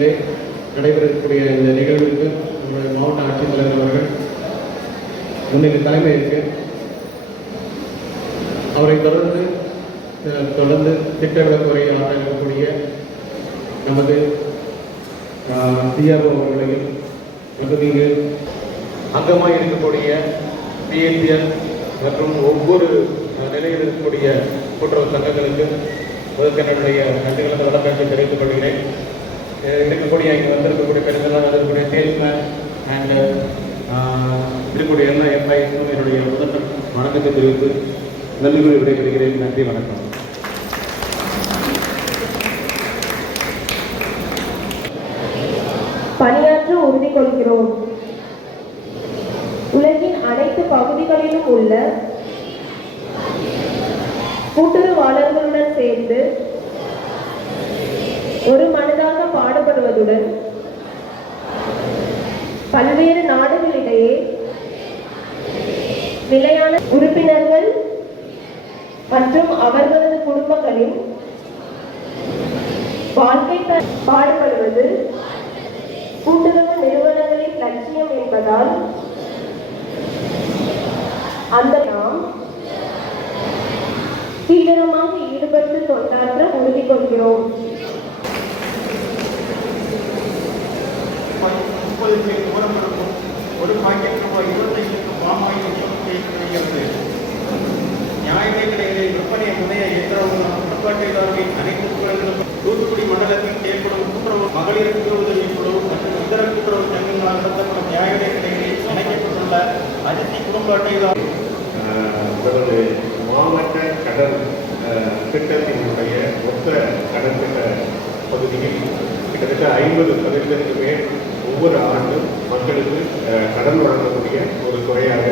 நடைபெறக்கூடிய இந்த நிகழ்வுக்கு நம்முடைய மாவட்ட ஆட்சித்தலைவர் அவர்கள் முன்னிலை தலைமை இருக்கு. அவரை தொடர்ந்து திட்டவிடத்துறை ஆராயக்கூடிய நமது டிஆர்ஓ அவர்களையும் மற்றும் இங்கு அங்கமாக இருக்கக்கூடிய பிஎன்பிஎல் மற்றும் ஒவ்வொரு நிலையில் இருக்கக்கூடிய கூட்டுறவு சங்கங்களுக்கு முதற்கனுடைய நன்றிகளை வழக்கத்தை தெரிவித்துக் கொள்கிறேன். இருக்கக்கூடிய இங்கே வந்திருக்கக்கூடிய பெருந்தெல்லாம் இருக்கக்கூடிய சேல்ஸ்மேன் அண்ட் இருக்கக்கூடிய எல்லா எம்ப்ளாயிஸும் என்னுடைய முதல் வணக்கத்தை தெரிவித்து நன்றி கூறி விடைபெறுகிறேன். நன்றி, வணக்கம். பணியாற்ற உறுதி கொள்கிறோம். உலகின் அனைத்து பகுதிகளிலும் உள்ள கூட்டுறவாளர்களுடன் சேர்ந்து ஒரு மனதாக பாடுபடுவதுடன் பல்வேறு நாடுகளிடையே நிலையான உறுப்பினர்கள் மற்றும் அவர்களது குடும்பங்களின் வாழ்க்கை பாடுபடுவது கூட்டுறவு நிறுவனங்களின் லட்சியம் என்பதால் அந்த நாம் தீவிரமாக ஈடுபட்டு தொண்டாற்ற உறுதி கொள்கிறோம். ஒரு பாக்கெட் ரூபாய் 25க்கு பாமாயில் விற்பனை செய்யப்படுகிறது. நியாயமே கிடையாது. விற்பனை முனைய எதிர்பார்க்கையாளர்களின் அனைத்து சூழல்களும் தூத்துக்குடி மண்டலத்தில் செயல்படும் கூட்டுறவு மகளிர் உதவி குழு மற்றும் இதர கூட்டுறவு சங்கங்களால் நடத்தப்படும் நியாயமே கடைகளில் இணைக்கப்பட்டுள்ள அரிசி குடும்ப அட்டைதார் மாவட்ட கடன் திட்டத்தினுடைய மொத்த கடன் திட்ட பகுதியில் கிட்டத்தட்ட 50% மேல் ஒவ்வொரு ஆண்டும் மக்களுக்கு கடன் வழங்கக்கூடிய ஒரு துறையாக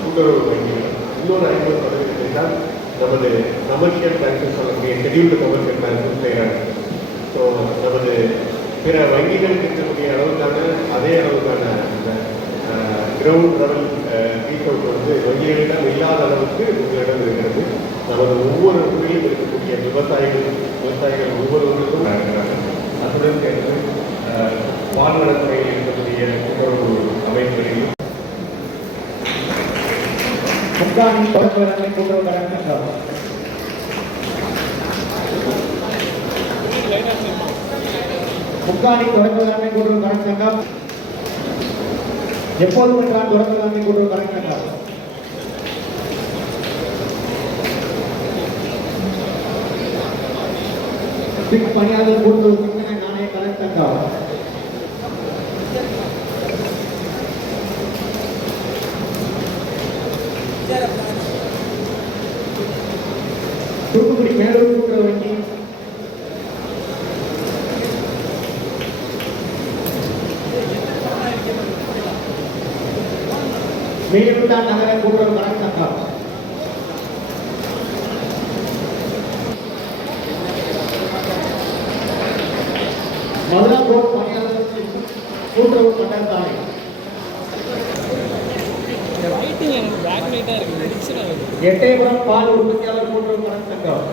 கூட்டுறவு வங்கிகள், இன்னொரு 50% தான் நமது கமர்ஷியல் பேங்க்ஸ் சொல்லக்கூடிய ஷெட்யூல்டு கமர்ஷியல் பேங்க்ஸ் செய்கிறாங்க. ஸோ நமது பிற வங்கிகளுக்கு இருக்கக்கூடிய அளவுக்கான அதே அளவுக்கான அந்த கிரவுண்ட் லெவல் ரீசோர்ஸ் வங்கிகளிடம் இல்லாத அளவுக்கு உங்களிடம் இருக்கிறது. நமது ஒவ்வொரு ஊரிலும் இருக்கக்கூடிய விவசாயிகள் ஒவ்வொருவருக்கும் இருக்கிறாங்க. அதுடன் சேர்ந்து பால்வளத்துறையில் இருக்கக்கூடிய கூட்டுறவு அமைப்புகளிலும் முக்காணி தொடக்க வேளாண்மை கூட்டுறவு கடன் சங்கம், முக்காணி தொடக்க வேளாண்மை கூட்டுறவு கடன் சங்கம், எப்போதும் என்றால் தொடக்க வேளாண்மை கூட்டுறவு கடன் சங்கம், பணியாளர் கூட்டுறவு சிந்தனை நாணய கடன் சங்கம், தூத்துக்குடி மேலூர் கூட்டுறவு வங்கி, மேலுண்டா நகர கூட்டுறவு கடன் சங்கம், மதுரா போர்ட் பணியாளர் கூட்டுறவு பட்டத்தானை, எட்டயபுரம் பால் உற்பத்தியாளர் கூட்டுறவு கடன் சங்கம்,